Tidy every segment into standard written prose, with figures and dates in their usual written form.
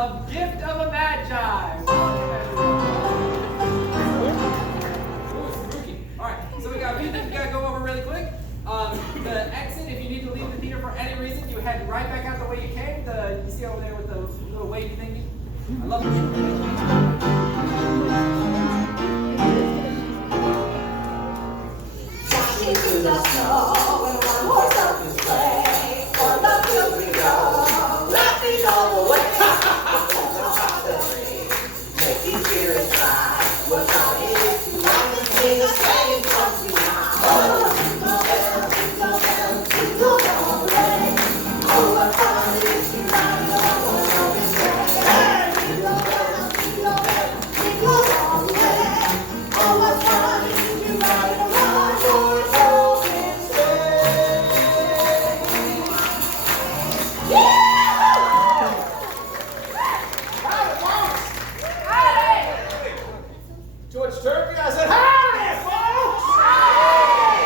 of Gift of a Magi. Ooh, spooky. All right, so we got a few things we got to go over really quick. The exit, if you need to leave the theater for any reason, you head right back out the way you came. You see over there with the little wavy thingy? I love it. Into the snow and one horse open sleigh, for the fields we go, laughing all the way. Making spirits high, what time it is to laugh and sing a sleigh song tonight. Oh, jingle bells, jingle bells, jingle all the way. Oh, what fun it is to ride in a one-horse open sleigh. Hey, jingle bells, jingle bells, jingle all the way. Oh, what fun it is to ride in a one-horse. George Turkey, I said, howdy, folks! Howdy!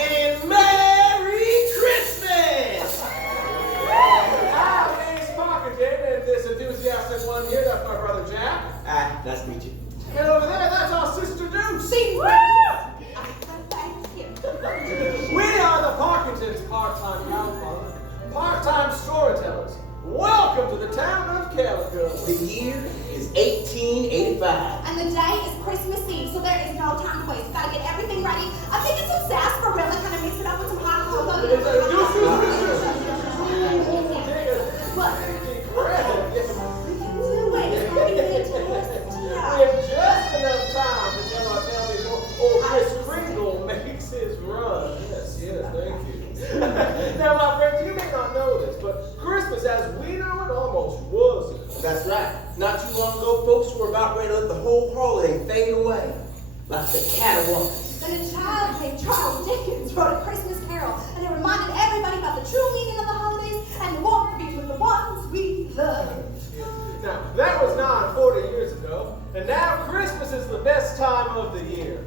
And Merry Christmas! Hi, my name's Parkinson, and this enthusiastic one here, that's my brother Jack. Nice to meet you. And over there, that's our sister Deuce. See, We are the Parkinsons, part-time grandfather, part-time storytellers. Welcome to the town of Calico. The year is 1885. and the day is Christmas Eve, so there is no time to waste. Gotta get everything ready. I'm thinking some sarsaparilla, kind of mix it up with some hot cocoa. What? Wait, it's gonna be fantastic. We have just enough time to tell me old Chris Kringle makes his run. Yes, thank you. Now, my friends, you may not know this, but Christmas as we know it almost wasn't. That's right. Not too long ago, folks were about ready to let the whole holiday fade away. Like the cat of was. Then a child named Charles Dickens wrote a Christmas carol, and it reminded everybody about the true meaning of the holidays and the warmth between the ones we love. Now, that was 40 years ago, and now Christmas is the best time of the year.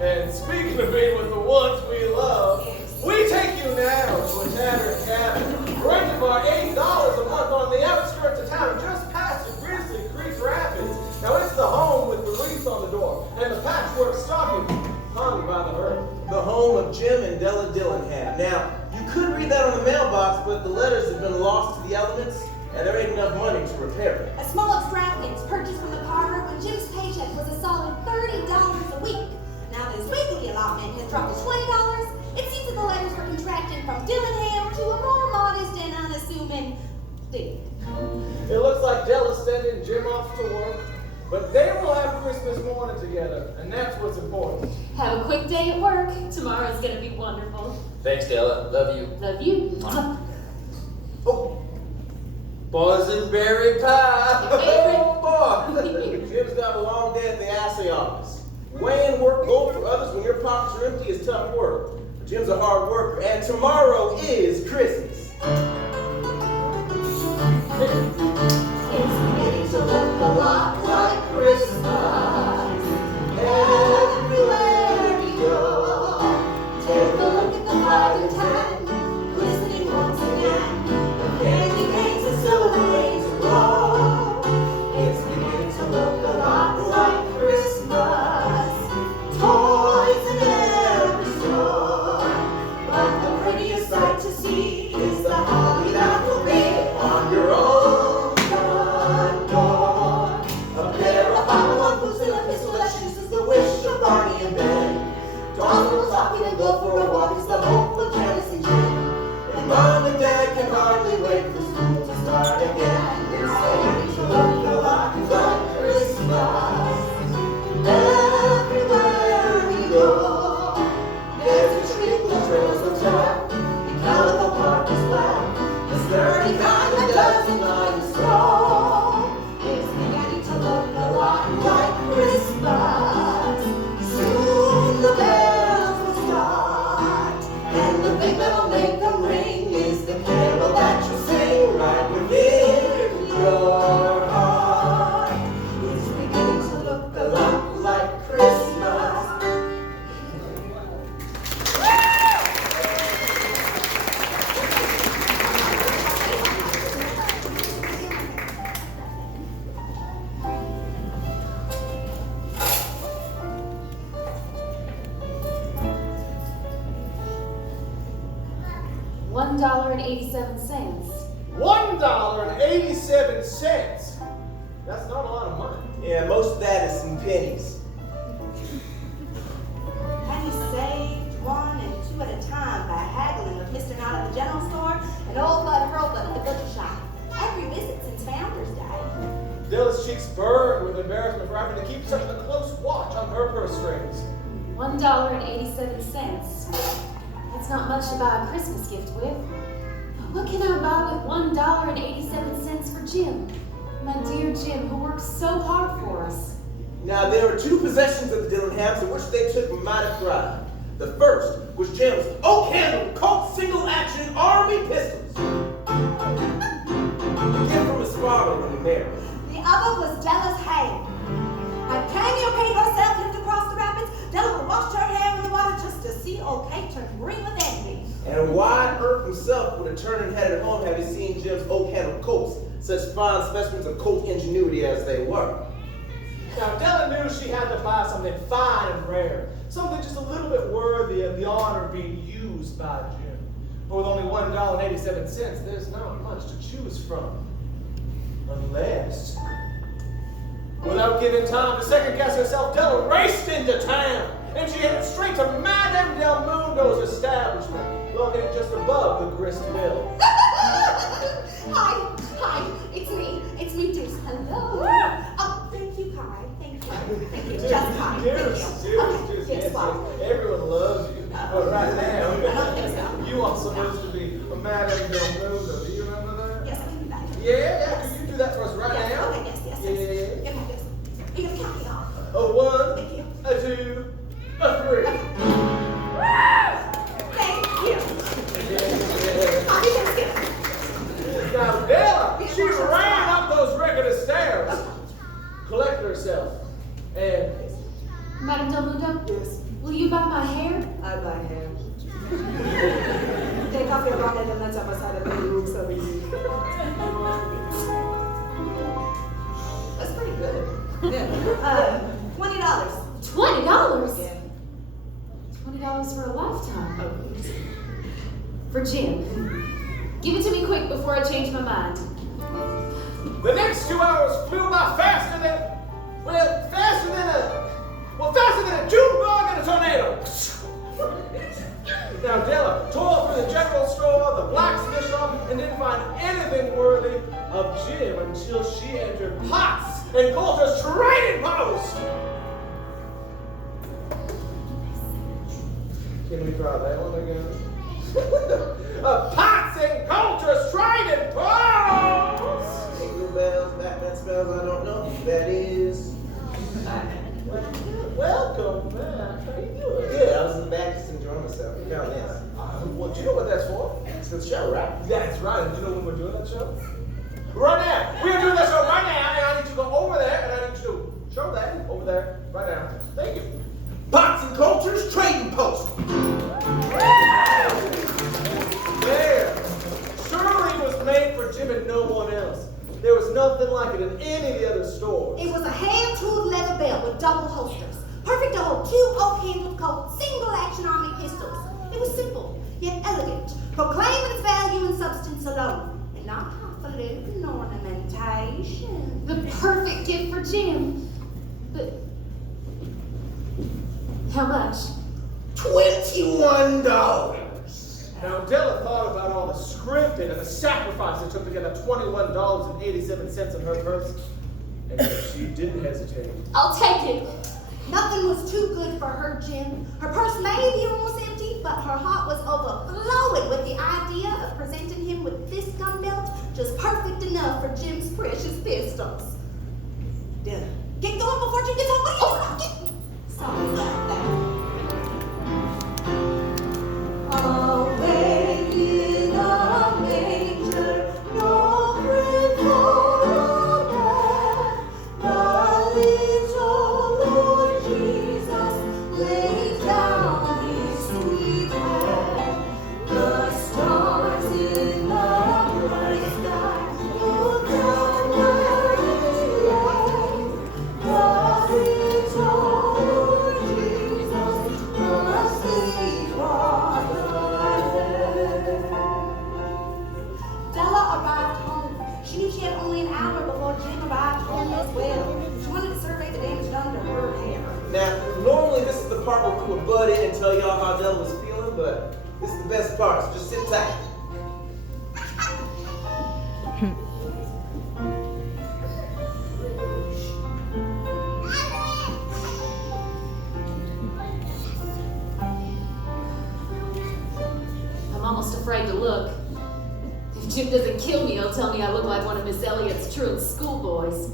And speaking of being with the ones we love, we take you now to a tattered cabin, rented for $8 a month on the outskirts of town, just past the Grizzly Creek Rapids. Now, it's the home with the wreath on the door and the patchwork stocking hung by the hearth. The home of Jim and Della Dillingham. Now, you could read that on the mailbox, but the letters have been lost to the elements, and there ain't enough money to repair it. A small extravagance purchased from the carver when Jim's paycheck was a solid $30 a week. Now that his weekly allotment has dropped to $20, it seems that the letters were contracted from Dillingham to a more modest and unassuming Dick. It looks like Della's sending Jim off to work, but they will have Christmas morning together, and that's what's important. Have a quick day at work. Tomorrow's gonna be wonderful. Thanks, Della. Love you. Love you. Oh, boysenberry pie. Oh, boy. Jim's got a long day at the assay office. Weighing work gold for others when your pockets are empty is tough work. Jim's a hard worker, and tomorrow is Christmas. It's beginning to look a lot like Christmas. Everywhere we go, take a look at the 5 and 10, glistening once again. The candy canes and silver rings aglow. It's beginning to look a lot like Christmas. Toys in every store, but the prettiest sight to see is the holly that will be on your own front door. A pair of hollow boots and a pistol that shoots is the wish of Barney and Ben. Dolls will talking and go for a walk is the hope of Janice and Jen. And Mom and Dad can hardly wait for school to start again. It's beginning to look a lot like Christmas. Everywhere we go, there's a twinkle trails of town, in Calico Park as well. The sturdy kind that doesn't mind the snow. It's beginning to look a lot like Christmas. Soon the bells will start, and the thing that'll make them ring is the carol that you sing right within your heart. It's beginning to look a lot like Christmas. $1.87. $1.87. That's not a lot of money. Yeah, most of that is some pennies. Have you saved one and two at a time by haggling with Mr. Knott at the general store and old Bud Hurlbut at the butcher shop? Every visit since Founder's Day. Della's cheeks burned with embarrassment for having to keep such a close watch on her purse strings. $1.87. That's not much to buy a Christmas gift with. What can I buy with $1.87 for Jim? My dear Jim, who works so hard for us. Now, there were two possessions of the Dillinghams in which they took mighty pride. The first was Jim's oak-handled Colt single-action Army pistols. A gift from his father when he married. The other was Della's hair. Had Cameo paid herself lived across the rapids, Della would have washed her hair in the water just to see old Kate turn green with envy. And Wyatt Earp himself would have turned and headed home having seen Jim's oak-handled Colts, such fine specimens of Colt ingenuity as they were. Now, Della knew she had to buy something fine and rare, something just a little bit worthy of the honor of being used by Jim. But with only $1.87, there's not much to choose from. Unless, without giving time to second guess herself, Della raced into town, and she headed straight to Madame Del Mundo's establishment, located just above the grist mill. Hi, it's me, Deuce. Hello. Oh, thank you, Kai. Thank you. Just Kai. Deuce, yes, everyone loves you. But right now, you are supposed to be a Madame Del Mundo. Do you remember that? Yes, I can do that. Yeah, could you do that for us right Yes, now? okay, yes. Yeah. You got this. You're gonna count me off. A 1, Thank you. a 2, a 3. Thank you. Happy Thanksgiving. Now, Della, she ran up those regular stairs, collected herself, and Madame Del Mundo? Yes. Will you buy my hair? I buy hair. Take off your bonnet and let's have a side of the room so we see. That's pretty good. Yeah. $20. $20? Yeah. $20 for a lifetime. For Jim. Give it to me quick before I change my mind. the next 2 hours flew by faster than a June bug in a tornado. Now Della tore through the general store, the blacksmith shop, and didn't find anything worthy of Jim until she entered Potts and Coulter's trading post. Can we try that one again? Potts and Coulter's trading post. Jingle bells, Batman spells, I don't know who that is. Welcome back. How you doing? Good, I was in the back just enjoying myself. We found this. Well, do you know what that's for? It's for the show, right? That's right. Do you know when we're doing that show? Right now. We're doing that show right now, and I need you to go over there, and I need you to show that over there, right now. Thank you. Potts and Coulter's trading post. There. Surely it was made for Jim and no one else. There was nothing like it in any of the other stores. It was a hand-tooled leather belt with double holsters. Perfect to hold 2 oak-handled Colt single-action Army pistols. It was simple, yet elegant, proclaiming its value and substance alone, and not highfalutin ornamentation. The perfect gift for Jim. But how much? $21. Now, Della thought about all the scrimping and the sacrifice it took to get a $21.87 in her purse, and she didn't hesitate. I'll take it. Nothing was too good for her, Jim. Her purse may be almost empty, but her heart was overflowing with the idea of presenting him with this gun belt, just perfect enough for Jim's precious pistols. Get going before Jim gets home. What are you doing? Sorry about that. Away in a manger, no bread for a man, the little Lord Jesus laid down his sweet hand. The stars in the bright sky look down where he lay. The little Lord Jesus She knew she had only an hour before Jim arrived home as well. She wanted to survey the damage done to her hair. Now, normally this is the part where we would butt in and tell y'all how Della was feeling, but this is the best part, so just sit tight. I'm almost afraid to look. If Jim doesn't kill me, he'll tell me I look like one of Miss Elliott's truant schoolboys.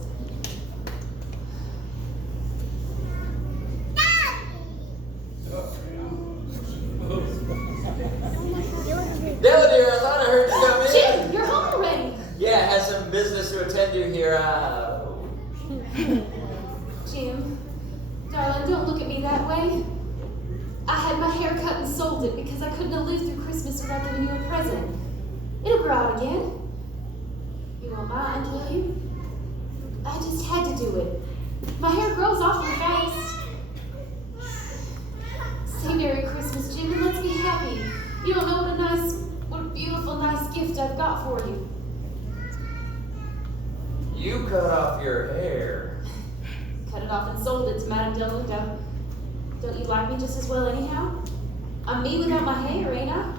Della dear, I thought I heard you come in. Jim, you're home already. Yeah, I had some business to attend to here. Jim, darling, don't look at me that way. I had my hair cut and sold it because I couldn't have lived through Christmas without giving you a present. It'll grow out again. You won't mind, will you? I just had to do it. My hair grows awfully fast. Say Merry Christmas, Jim, and let's be happy. You don't know what a beautiful, nice gift I've got for you. You cut off your hair. Cut it off and sold it to Madame Deluca. Don't you like me just as well anyhow? I'm me without my hair, ain't I?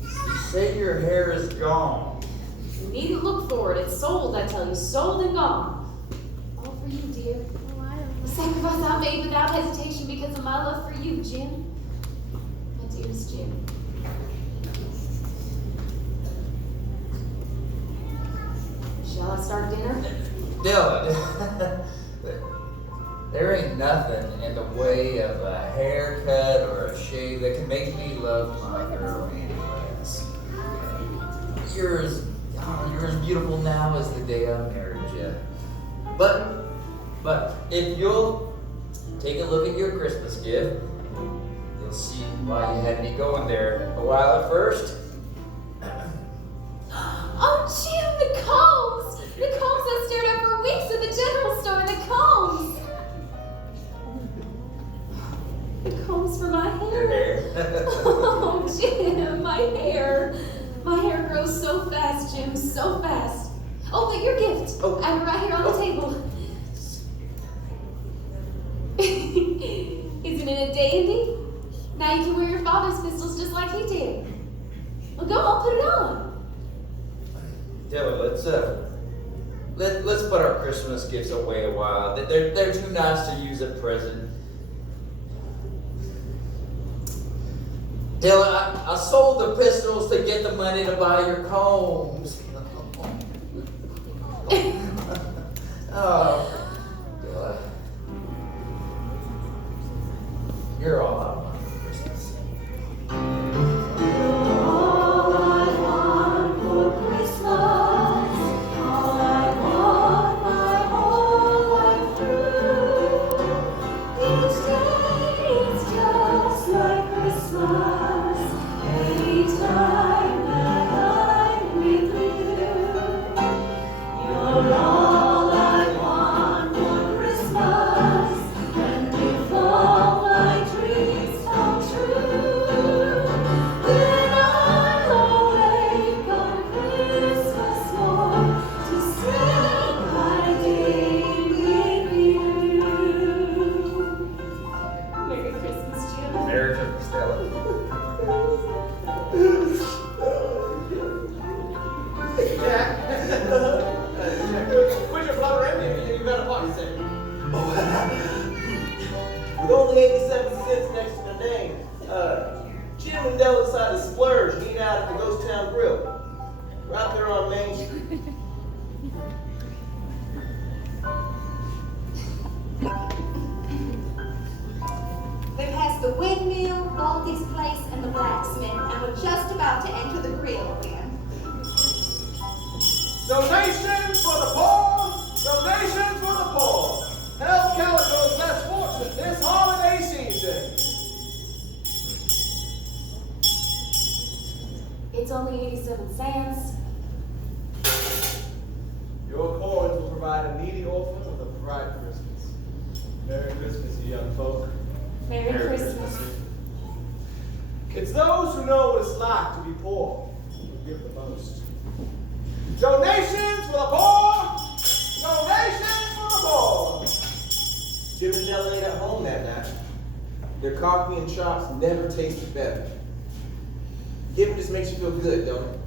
You say your hair is gone. You needn't look for it. It's sold, I tell you. Sold and gone. All for you, dear. A sacrifice I made without hesitation because of my love for you, Jim. My dearest Jim. Shall I start dinner? Dylan, there ain't nothing in the way of a haircut or a shave that can make me love my girl any less. You're as beautiful now as the day I married you. But if you'll take a look at your Christmas gift, you'll see why you had me going there a while at first. Oh, Jim, the combs! The combs I stared at for weeks at the general store. The combs! The combs for my Your hair. hair. Oh, Jim, my hair. My hair grows so fast, Jim, so fast. Oh, but your gift. Oh. I have it right here on the table. Isn't it a dandy? Now you can wear your father's pistols just like he did. Well, go on, put it on. Dylan, let's put our Christmas gifts away a while. They're too nice to use at present. Dylan, I sold the pistols to get the money to buy your combs. Oh, Dylan. You're all I want for Christmas. All I want for Christmas, all I want my whole life through. Each day is just like Christmas, anytime that I'm with you. You're all I want for Christmas, and if all my dreams come true, then I'll awake on Christmas morn to spend my day with you. Merry Christmas, Jim. Merry Christmas, Dylan. Quit your blubbering, you got a pocket set. With only 87 cents next to the name, Jim and Della decided to splurge and eat out at the Ghost Town Grill. Right there on Main Street. They passed the windmill, Baldy's place, and the blacksmith, and were just about to enter the grill again. Donations for the poor! Donations for the poor! Help Calico's less fortunate this holiday season! It's only 87 cents. Your coins will provide a needy orphan with a bright Christmas. Merry Christmas, you young folk. Merry Christmas. It's those who know what it's like to be poor who give the most. Donations Their coffee and chops never tasted better. Giving just makes you feel good, don't it?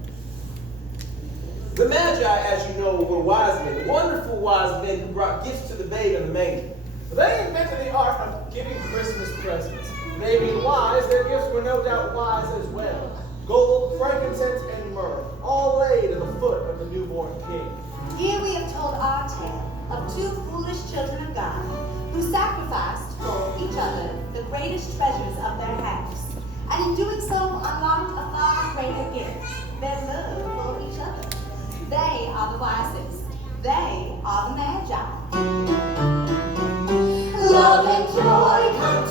The Magi, as you know, were wise men, wonderful wise men who brought gifts to the babe in the manger. They invented the art of giving Christmas presents. They being wise, their gifts were no doubt wise as well. Gold, frankincense, and myrrh, all laid at the foot of the newborn king. Here we have told our tale of two foolish children of God who sacrificed for each other the greatest treasures of their house, and in doing so unlocked a far greater gift, their love for each other. They are the wisest. They are the Magi. Love and joy come